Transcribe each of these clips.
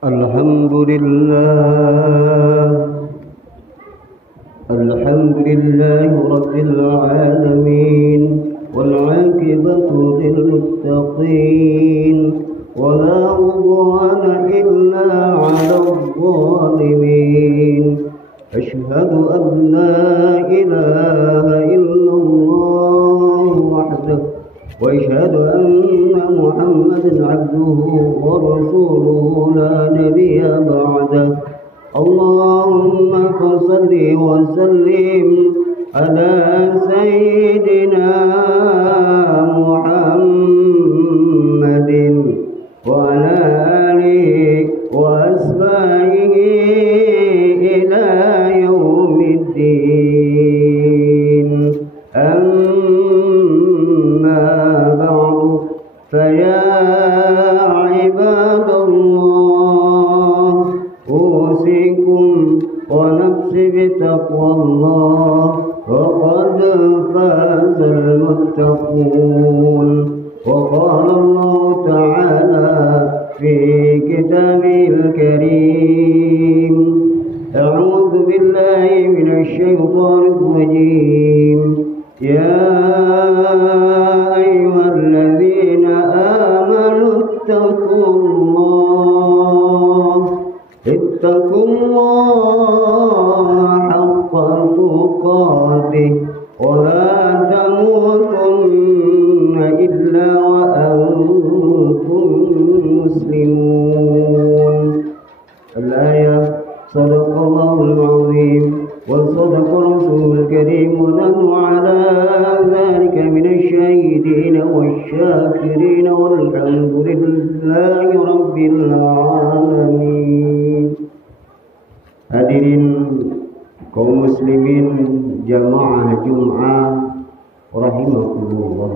الحمد لله رب العالمين والعاقبة للمتقين ولا عدوان إلا على الظالمين. أشهد أن لا إله إلا الله وحده وأشهد أن محمدا عبده ورسوله لا نبي بعده. اللهم صل وسلم على سيدنا محمد وعلى آله وأصحابه إلى يوم الدين. أما بعد فيا عباد الله أوصيكم ونفسي بتقوى الله وقد فاز المتقون. وقال الله تعالى في كتابه الكريم: أعوذ بالله من الشيطان الرجيم. يا أيها الذين آمنوا اتقوا الله حق تقاته ولا تموتن إلا وأنتم مسلمون. الآية. صدق الله العظيم وصدق رسوله الكريم ونحن على ذلك من الشاهدين والشاكرين والحمد لله رب العالمين. Hadirin kaum muslimin jamaah Jum'ah rahimakumullah.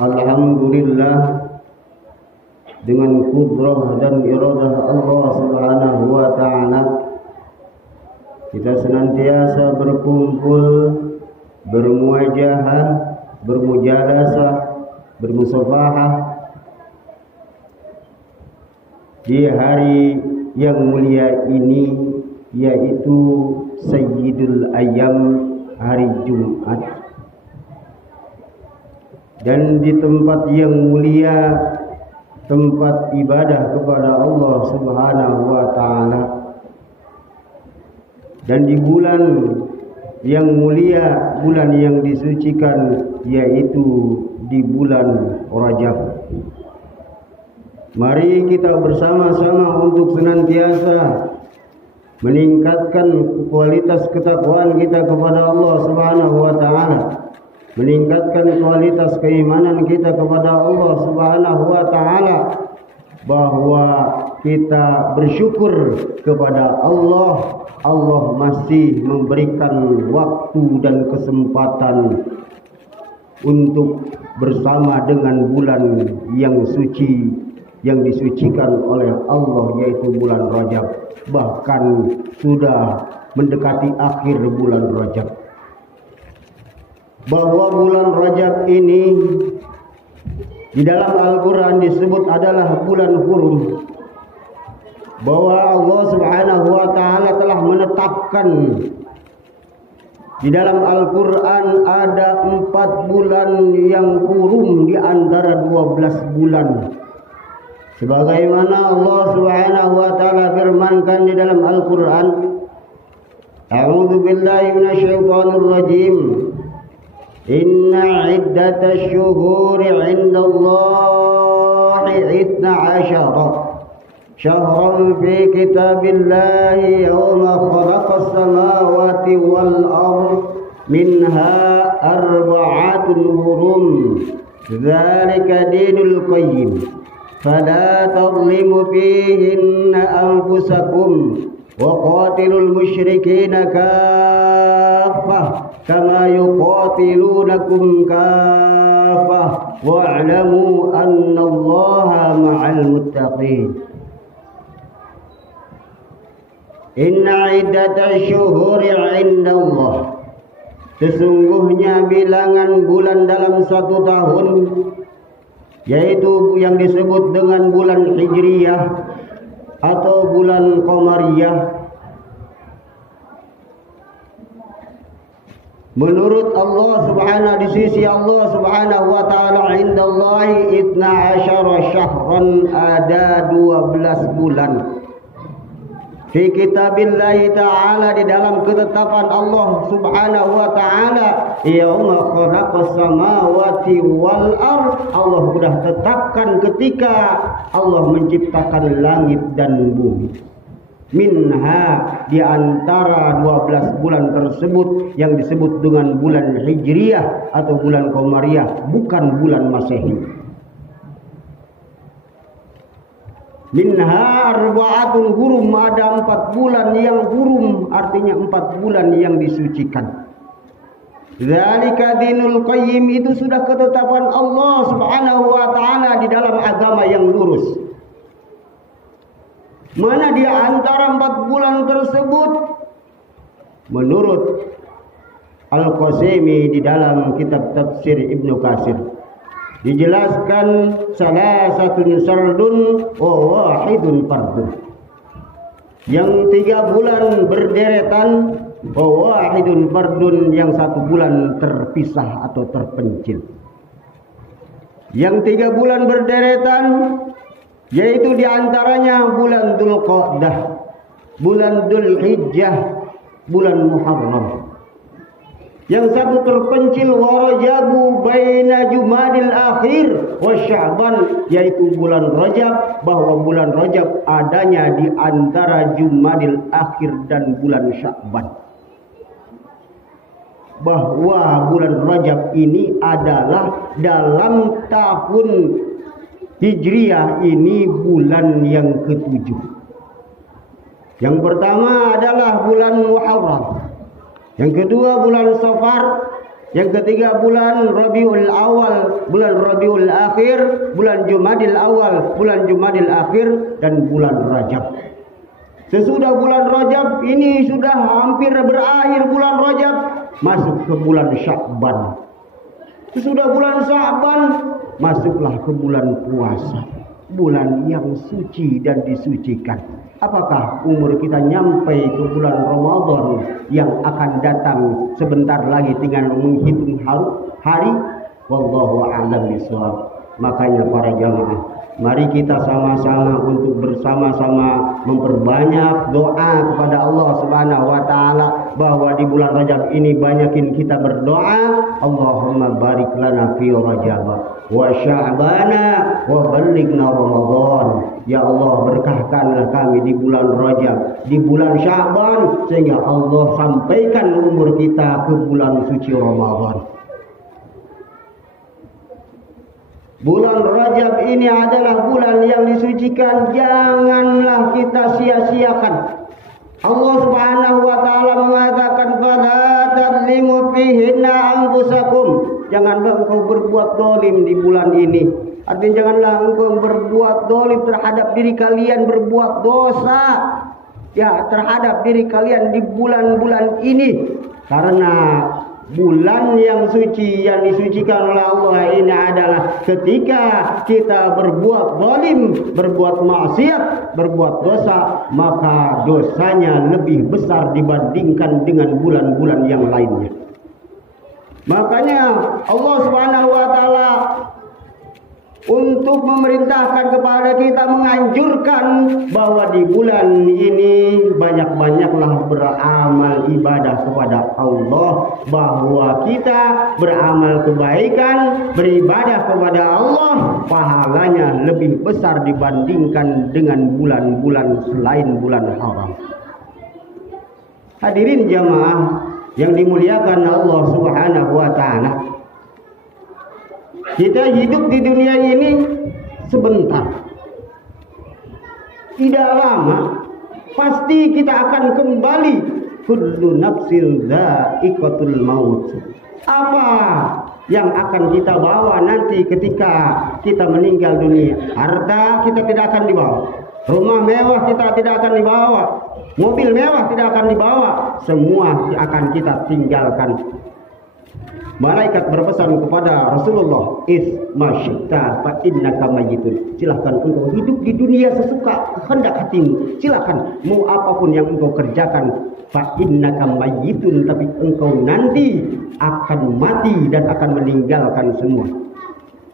Alhamdulillah, dengan kudrah dan iradah Allah Subhanahu wa ta'ala kita senantiasa berkumpul, bermuajahah, bermujalasah, bermusafahah di hari yang mulia ini, yaitu Sayyidul Ayyam, hari Jumat. Dan di tempat yang mulia, tempat ibadah kepada Allah Subhanahu wa ta'ala, dan di bulan yang mulia, bulan yang disucikan, yaitu di bulan Rajab. Mari kita bersama-sama untuk senantiasa meningkatkan kualitas ketakwaan kita kepada Allah Subhanahu wa ta'ala, meningkatkan kualitas keimanan kita kepada Allah Subhanahu wa ta'ala, bahwa kita bersyukur kepada Allah. Allah masih memberikan waktu dan kesempatan untuk bersama dengan bulan yang suci, yang disucikan oleh Allah, yaitu bulan Rajab. Bahkan sudah mendekati akhir bulan Rajab. Bahwa bulan Rajab ini di dalam Al-Quran disebut adalah bulan hurum. Bahwa Allah Subhanahu wa ta'ala telah menetapkan di dalam Al-Quran ada 4 bulan yang hurum di antara 12 bulan. Sebagaimana Allah Subhanahu wa ta'ala firmankan di dalam Al-Quran: A'udzu billahi minasyaitonir rajim. Inna iddatash syuhuri 'indallahi 12 syahran fi kitabillahi yawma khalaqas samawati wal ardh minha arba'atun hurum dzalika dinul qayyim fala tadhlimu fihinna anfusakum wa qatilul musyrikina kaffah kama yuqatilunakum kaffah wa'lamu annallaha ma'al muttaqin. Inna iddatash syuhuri 'indallah, sesungguhnya bilangan bulan dalam satu tahun yaitu yang disebut dengan bulan Hijriyah atau bulan Qamariyah. Menurut Allah Subhanahu, di sisi Allah Subhanahu wa taala, indallahi 12 syahran, ada 12 bulan. Fi kitabillahi ta'ala, di dalam ketetapan Allah Subhanahu wa ta'ala, yauma khalaqas samawati wal ard, Allah sudah tetapkan ketika Allah menciptakan langit dan bumi. Minha, di antara 12 bulan tersebut yang disebut dengan bulan Hijriyah atau bulan Qamariyah, bukan bulan Masehi. Minha arba'atun hurum, ada 4 bulan yang hurum, artinya 4 bulan yang disucikan. Dzalika dinul qayyim, itu sudah ketetapan Allah Subhanahu wa taala di dalam agama yang lurus. Mana di antara 4 bulan tersebut? Menurut Al-Qasimi di dalam kitab tafsir Ibnu Katsir, dijelaskan salasatun sardun wa wahidun fardun. Yang 3 bulan berderetan, wa wahidun fardun, yang 1 bulan terpisah atau terpencil. Yang 3 bulan berderetan yaitu diantaranya bulan Dzulqa'dah, bulan Dzulhijjah, bulan Muharram. Yang 1 terpencil, wa Rajabu baina Jumadil akhir wa Sya'ban, yaitu bulan Rajab, bahwa bulan Rajab adanya di antara Jumadil akhir dan bulan Sya'ban. Bahwa bulan Rajab ini adalah dalam tahun Hijriyah ini bulan yang ke-7. Yang pertama adalah bulan Muharram, yang kedua bulan Safar, yang ketiga bulan Rabiul Awal, bulan Rabiul Akhir, bulan Jumadil Awal, bulan Jumadil Akhir, dan bulan Rajab. Sesudah bulan Rajab ini sudah hampir berakhir bulan Rajab, masuk ke bulan Sya'ban. Sesudah bulan Sya'ban, masuklah ke bulan puasa, bulan yang suci dan disucikan. Apakah umur kita nyampe ke bulan Ramadan yang akan datang sebentar lagi, tinggal menghitung hari? Wallahu a'lam bishawab. Makanya para jamaah, mari kita sama-sama untuk bersama-sama memperbanyak doa kepada Allah Subhanahu wa taala, bahwa di bulan Rajab ini banyakin kita berdoa, Allahumma barik lana fi Rajab wa Sya'bana wa ballighna Ramadan. Ya Allah, berkahkanlah kami di bulan Rajab, di bulan Sya'ban, sehingga Allah sampaikan umur kita ke bulan suci Ramadan. Bulan Rajab ini adalah bulan yang disucikan, janganlah kita sia-siakan. Allah Subhanahu wa taala mengatakan, "Fala tadlimu fihinna anfusakum." Janganlah engkau berbuat zalim di bulan ini. Artinya janganlah engkau berbuat zalim terhadap diri kalian, berbuat dosa ya terhadap diri kalian di bulan-bulan ini. Karena bulan yang suci, yang disucikan oleh Allah ini adalah ketika kita berbuat zalim, berbuat maksiat, berbuat dosa, maka dosanya lebih besar dibandingkan dengan bulan-bulan yang lainnya. Makanya Allah Subhanahu wa taala untuk memerintahkan kepada kita, menganjurkan bahwa di bulan ini banyak-banyaklah beramal ibadah kepada Allah, bahwa kita beramal kebaikan, beribadah kepada Allah, pahalanya lebih besar dibandingkan dengan bulan-bulan selain bulan haram. Hadirin jamaah yang dimuliakan Allah Subhanahu wa taala, kita hidup di dunia ini sebentar, tidak lama, pasti kita akan kembali. Kullu nafsin dha'iqatul maut. Apa yang akan kita bawa nanti ketika kita meninggal dunia? Harta kita tidak akan dibawa, rumah mewah kita tidak akan dibawa, mobil mewah tidak akan dibawa, semua akan kita tinggalkan. Malaikat berpesan kepada Rasulullah, "Isma syi'ta fa innaka mayyitun." Silakan engkau hidup di dunia sesuka kehendak hatimu. Silakan mau apapun yang engkau kerjakan, fa innaka mayyitun, tapi engkau nanti akan mati dan akan meninggalkan semua.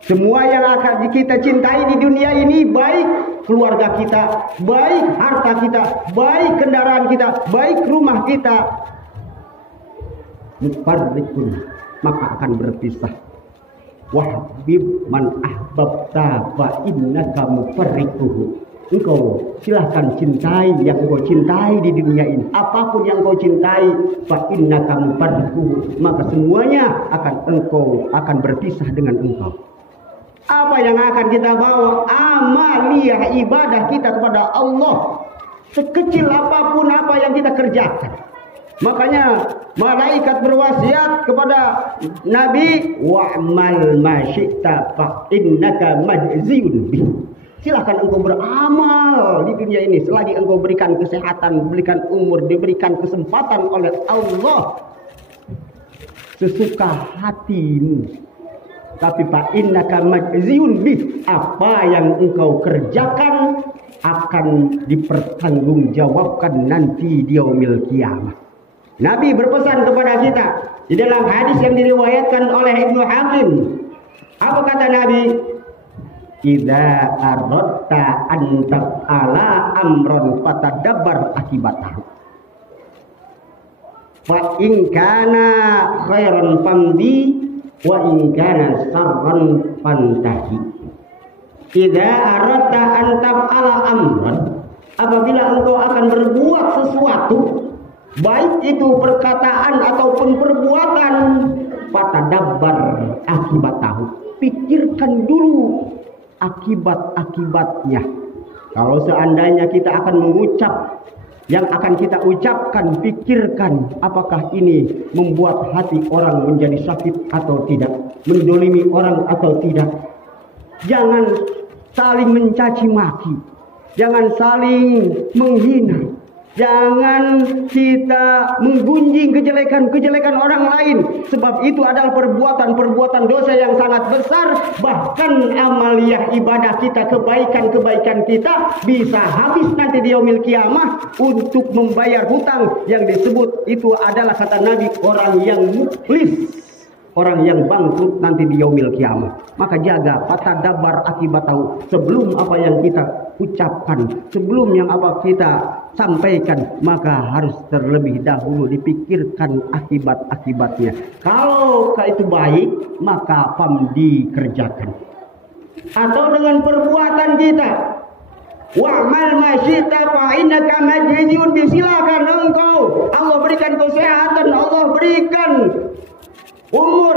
Semua yang akan kita cintai di dunia ini, baik keluarga kita, baik harta kita, baik kendaraan kita, baik rumah kita, mufarriqun, maka akan berpisah. Wahbib man ahbabta fa innaka mufarriquhu. Engkau silahkan cintai yang engkau cintai di dunia ini. Apapun yang engkau cintai, fa innaka mufarriquhu, maka semuanya akan berpisah dengan engkau. Apa yang akan kita bawa? Amaliyah ibadah kita kepada Allah. Sekecil apapun apa yang kita kerjakan. Makanya malaikat berwasiat kepada Nabi, wa'mal ma syi'ta fa innaka majziyun bih. Silakan engkau beramal di dunia ini selagi engkau berikan kesehatan, diberikan umur, diberikan kesempatan oleh Allah sesuka hatimu. Tapi fa innaka majziyun bih, apa yang engkau kerjakan akan dipertanggungjawabkan nanti di yaumil qiyamah. Nabi berpesan kepada kita di dalam hadis yang diriwayatkan oleh Ibnu Hakim. Apa kata Nabi? Idza aradta an taf'ala amran fatadabbar akibatahu. Fa in kana khairan famdi wa in kana sarran fantahi. Idza aradta an taf'ala amran, apabila engkau akan berbuat sesuatu, baik itu perkataan ataupun perbuatan, fatadabbar akibatahu, pikirkan dulu akibat-akibatnya. Kalau seandainya kita akan mengucap yang akan kita ucapkan, pikirkan apakah ini membuat hati orang menjadi sakit atau tidak, mendolimi orang atau tidak. Jangan saling mencaci maki, jangan saling menghina, jangan kita menggunjing kejelekan-kejelekan orang lain. Sebab itu adalah perbuatan-perbuatan dosa yang sangat besar. Bahkan amaliyah ibadah kita, kebaikan-kebaikan kita bisa habis nanti di yaumil qiyamah untuk membayar hutang. Yang disebut itu adalah kata Nabi orang yang muflis, orang yang bangkrut nanti di yaumil qiyamah. Maka jaga fatadabbar akibatahu, sebelum apa yang kita ucapkan, sebelum yang apa kita sampaikan, maka harus terlebih dahulu dipikirkan akibat-akibatnya. Kalau itu baik, maka famdi kerjakan. Atau dengan perbuatan kita, wa'mal ma syi'ta fa innaka majziyun, silakan engkau, Allah berikan kesehatan, Allah berikan umur,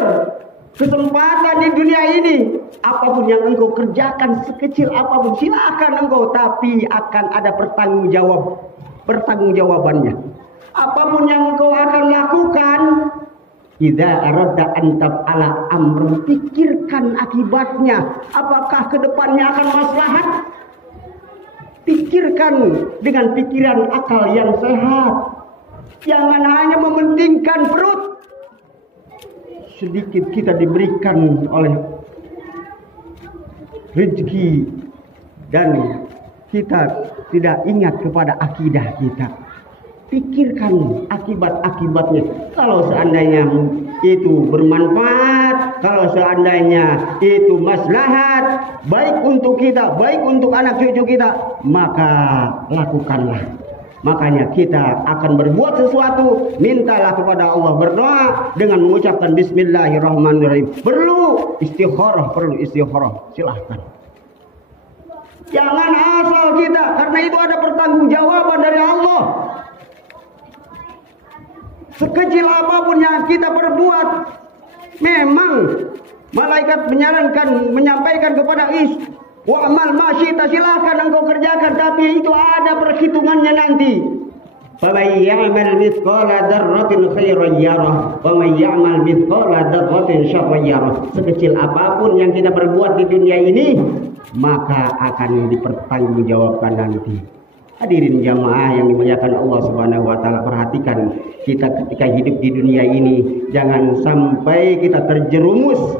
kesempatan di dunia ini, apapun yang engkau kerjakan, sekecil apapun, silakan engkau, tapi akan ada pertanggungjawabannya. Apapun yang engkau akan lakukan, idza aradta an taf'ala amrun, pikirkan akibatnya. Apakah kedepannya akan maslahat? Pikirkan dengan pikiran akal yang sehat. Jangan hanya mementingkan perut. Sedikit kita diberikan oleh rezeki dan kita tidak ingat kepada akidah kita. Pikirkan akibat-akibatnya. Kalau seandainya itu bermanfaat, kalau seandainya itu maslahat, baik untuk kita, baik untuk anak cucu kita, maka lakukanlah. Makanya kita akan berbuat sesuatu, mintalah kepada Allah, berdoa dengan mengucapkan bismillahirrahmanirrahim. Perlu istikharah, silahkan. Jangan asal kita, karena itu ada pertanggungjawaban dari Allah. Sekecil apapun yang kita perbuat, memang malaikat menyampaikan kepada wa'mal ma syi'ta, silahkan engkau kerjakan, tapi itu ada perhitungannya nanti. Faman ya'mal mithqala dzarratin khairan yarah wa man ya'mal mithqala dzarratin syarran yarah. Sekecil apapun yang kita perbuat di dunia ini, maka akan dipertanggungjawabkan nanti. Hadirin jamaah yang dimuliakan Allah Subhanahu wa taala, perhatikan kita ketika hidup di dunia ini, jangan sampai kita terjerumus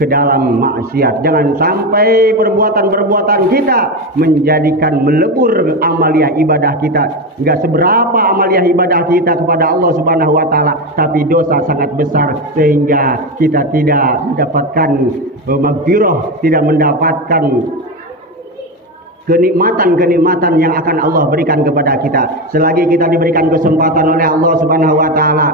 ke dalam maksiat. Jangan sampai perbuatan-perbuatan kita menjadikan melebur amaliyah ibadah kita. Enggak seberapa amaliyah ibadah kita kepada Allah Subhanahu wa taala, tapi dosa sangat besar sehingga kita tidak mendapatkan maghfirah, tidak mendapatkan kenikmatan-kenikmatan yang akan Allah berikan kepada kita. Selagi kita diberikan kesempatan oleh Allah Subhanahu wa taala,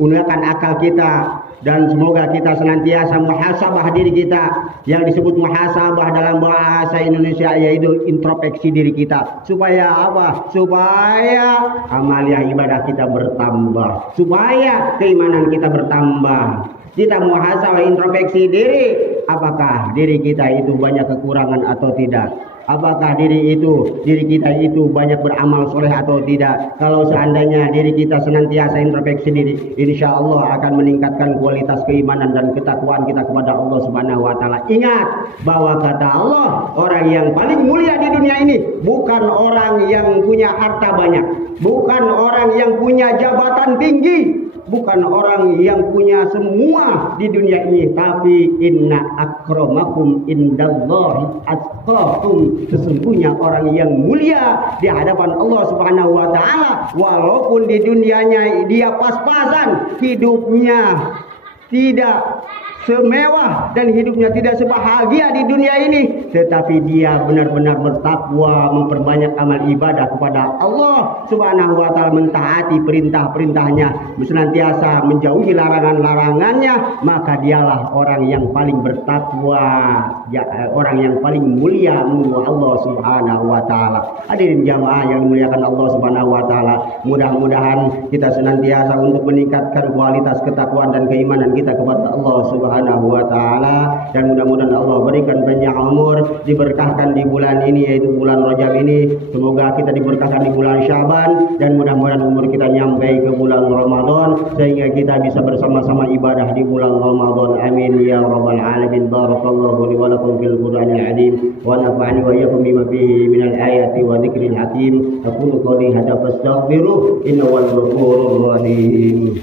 gunakan akal kita dan semoga kita senantiasa muhasabah diri kita. Yang disebut muhasabah dalam bahasa Indonesia yaitu introspeksi diri kita. Supaya apa? Supaya amaliyah ibadah kita bertambah, supaya keimanan kita bertambah. Kita muhasabah, introspeksi diri, apakah diri kita itu banyak kekurangan atau tidak? Apakah diri kita itu banyak beramal soleh atau tidak? Kalau seandainya diri kita senantiasa introspeksi diri, insya Allah akan meningkatkan kualitas keimanan dan ketakwaan kita kepada Allah Subhanahu wa taala. Ingat bahwa kata Allah, orang yang paling mulia di dunia ini bukan orang yang punya harta banyak, bukan orang yang punya jabatan tinggi, bukan orang yang punya semua di dunia ini, tapi inna akramakum indallahi atqakum. Sesungguhnya orang yang mulia di hadapan Allah Subhanahu wa taala, walaupun di dunianya dia pas-pasan, hidupnya tidak semewah dan hidupnya tidak sebahagia di dunia ini, tetapi dia benar-benar bertakwa, memperbanyak amal ibadah kepada Allah Subhanahu wa taala, mentaati perintah-perintahnya, senantiasa menjauhi larangan-larangannya, maka dialah orang yang paling bertakwa, ya, orang yang paling mulia menurut Allah Subhanahu wa taala. Hadirin jamaah yang dimuliakan Allah Subhanahu wa taala, mudah-mudahan kita senantiasa untuk meningkatkan kualitas ketakwaan dan keimanan kita kepada Allah Subhanahu wa taala, dan mudah-mudahan Allah berikan banyak umur, diberkahkan di bulan ini yaitu bulan Rajab ini. Semoga kita diberkahkan di bulan Syaban, dan mudah-mudahan umur kita nyampai ke bulan Ramadan sehingga kita bisa bersama-sama ibadah di bulan Ramadan. Amin ya rabbal alamin. Barakallahu li wa lakum fil Qur'anil azim wa nafa'ani wa iyyakum bima fihi minal ayati wa dzikril hakim. Aqulu qawli hadza fastaghfiruh innahu wal ghafurur rahim.